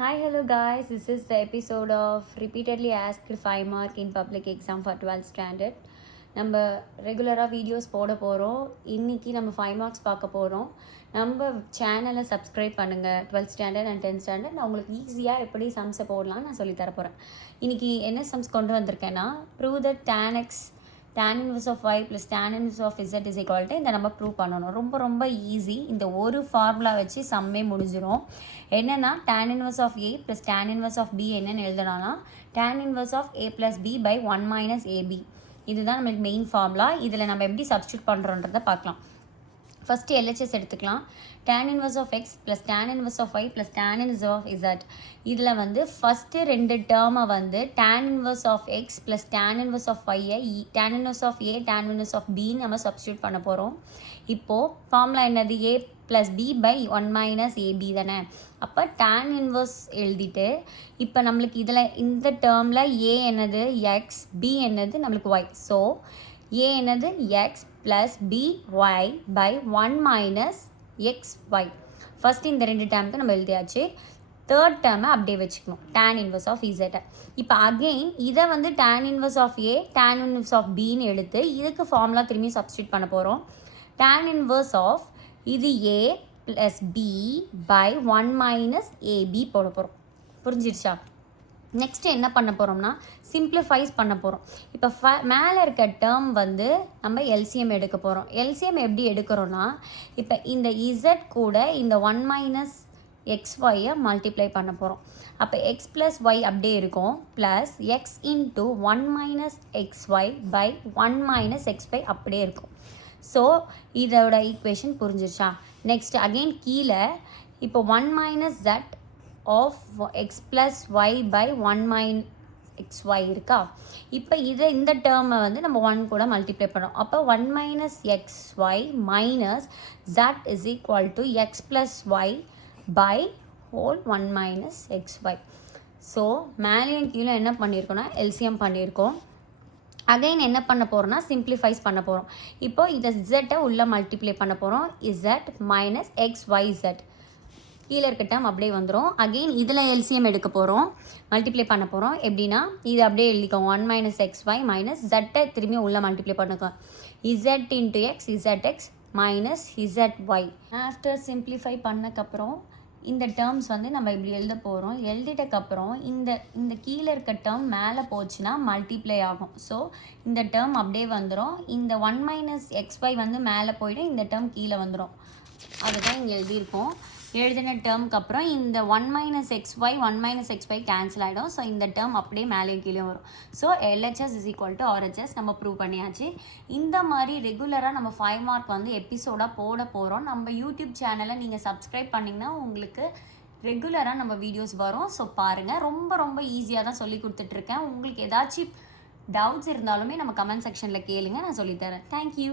Hi, hello guys. This is the episode of repeatedly asked 5 mark in public exam for 12th standard. நம்ம ரெகுலராக videos போட போகிறோம். இன்றைக்கி நம்ம 5 மார்க்ஸ் பார்க்க போகிறோம். நம்ம சேனலை சப்ஸ்கிரைப் பண்ணுங்கள். 12th standard and 10th standard நான் உங்களுக்கு ஈஸியாக எப்படி சம்ஸை போடலாம் நான் சொல்லித்தர போகிறேன். இன்றைக்கி என்ன சம்ஸ் கொண்டு வந்திருக்கேன்னா prove that tan x tan inverse of y plus tan inverse of z is equal to இந்த நம்ம ப்ரூவ் பண்ணணும். ரொம்ப ஈஸி. இந்த ஒரு ஃபார்முலா வச்சு சம்மே முடிஞ்சிடும். என்னென்னா tan inverse of a plus tan inverse of b என்னென்னு எழுதலாம்னா tan inverse of a plus b by 1 minus ab. இதுதான் நம்மளுக்கு மெயின் ஃபார்முலா. இதில் நம்ம எப்படி சப்ஸ்டியூட் பண்ணுறோன்றதை பார்க்கலாம். ஃபஸ்ட்டு LHS எடுத்துக்கலாம். tan inverse of x plus tan inverse of y plus tan inverse of z. இதில் வந்து ஃபஸ்ட்டு ரெண்டு டேர்மை வந்து tan inverse of x plus tan inverse of y tan inverse of a tan inverse of b நம்ம substitute பண்ண போகிறோம். இப்போது formula என்னது a plus b by 1 minus ab தானே. அப்போ tan inverse எழுதிட்டு இப்போ நம்மளுக்கு இதில் இந்த டேர்மில் a என்னது x, b என்னது நம்மளுக்கு y. ஸோ a என்னது x plus by by 1 minus xy. First இந்த ரெண்டு டேர்முக்கு நம்ம எழுதியாச்சு. தேர்ட் டேர்மை அப்படியே வச்சுக்கணும், tan inverse of z. இப்போ அகெயின் இதை வந்து tan inverse of a tan inverse of bன்னு எடுத்து இதுக்கு ஃபார்முலா திரும்பி சப்ஸ்டியூட் பண்ண போகிறோம். tan inverse of இது a plus b by 1 minus ab போட போகிறோம். புரிஞ்சிருச்சா? நெக்ஸ்ட்டு என்ன பண்ண போகிறோம்னா சிம்பிளிஃபைஸ் பண்ண போகிறோம். இப்போ மேலே இருக்க டேர்ம் வந்து நம்ம எல்சிஎம் எடுக்க போகிறோம். எல்சிஎம் எப்படி எடுக்கிறோன்னா இப்போ இந்த இசட் கூட இந்த 1 மைனஸ் எக்ஸ்ஒய்யை மல்டிப்ளை பண்ண போகிறோம். அப்போ எக்ஸ் ப்ளஸ் ஒய் அப்படியே இருக்கும் plus X into 1 minus X Y by 1 minus X Y அப்படியே இருக்கும். ஸோ இதோட ஈக்குவேஷன் புரிஞ்சிருச்சா? நெக்ஸ்ட் அகெயின் கீழே இப்போ 1 minus Z of x plus y by 1 minus xy இருக்கா. இப்போ இந்த டேர்மை வந்து நம்ம 1 கூட மல்டிப்ளை பண்ணோம். அப்போ 1 minus xy minus z is equal to x plus y by whole 1 minus xy. So மேலேயும் கீழே என்ன பண்ணியிருக்கோன்னா எல்சிஎம் பண்ணியிருக்கோம். அகைன் என்ன பண்ண போகிறோம்னா சிம்பிளிஃபைஸ் பண்ண போகிறோம். இப்போ இதை ஜெட்டை உள்ளே மல்டிப்ளை பண்ண போகிறோம். இசட் மைனஸ் xyz கீழே இருக்க டேர்ம் அப்படியே வந்துடும். அகெயின் இதில் எல்சிஎம் எடுக்க போகிறோம், மல்டிப்ளை பண்ண போகிறோம். எப்படின்னா இது அப்படியே எழுதிக்கோங்க, 1 மைனஸ் எக்ஸ்ஒய் மைனஸ் ஜட்டை திரும்பி உள்ளே மல்டிப்ளை பண்ணிக்கோங்க. Z into X Z X minus Z Y. After simplify பண்ணக்கப்புறம் இந்த டேர்ம்ஸ் வந்து நம்ம இப்படி எழுத போகிறோம். எழுதிட்டக்கப்புறம் இந்த கீழே இருக்க டேர்ம் மேலே போச்சுன்னா மல்டிப்ளை ஆகும். ஸோ இந்த டேர்ம் அப்படியே வந்துடும். இந்த 1 மைனஸ் எக்ஸ்ஒய் வந்து மேலே போய்ட்டு இந்த டேர்ம் கீழே வந்துடும். அதுதான் இங்கே எழுதியிருக்கோம். எழுதின டேர்முக்கு அப்புறம் இந்த 1 minus XY 1 minus XY cancel ஆகிடும். ஸோ இந்த டேர்ம் அப்படியே மேலேயும் கீழே வரும். So LHS is equal to RHS நம்ம ப்ரூவ் பண்ணியாச்சு. இந்த மாதிரி ரெகுலராக நம்ம 5 மார்க் வந்து எபிசோடாக போட போகிறோம். நம்ம யூடியூப் சேனலை நீங்கள் சப்ஸ்கிரைப் பண்ணிங்கன்னா உங்களுக்கு ரெகுலராக நம்ம வீடியோஸ் வரும். ஸோ பாருங்கள், ரொம்ப ஈஸியாக தான் சொல்லி கொடுத்துட்ருக்கேன். உங்களுக்கு ஏதாச்சும் டவுட்ஸ் இருந்தாலுமே நம்ம கமெண்ட் செக்ஷனில் கேளுங்க, நான் சொல்லித்தரேன். தேங்க்யூ.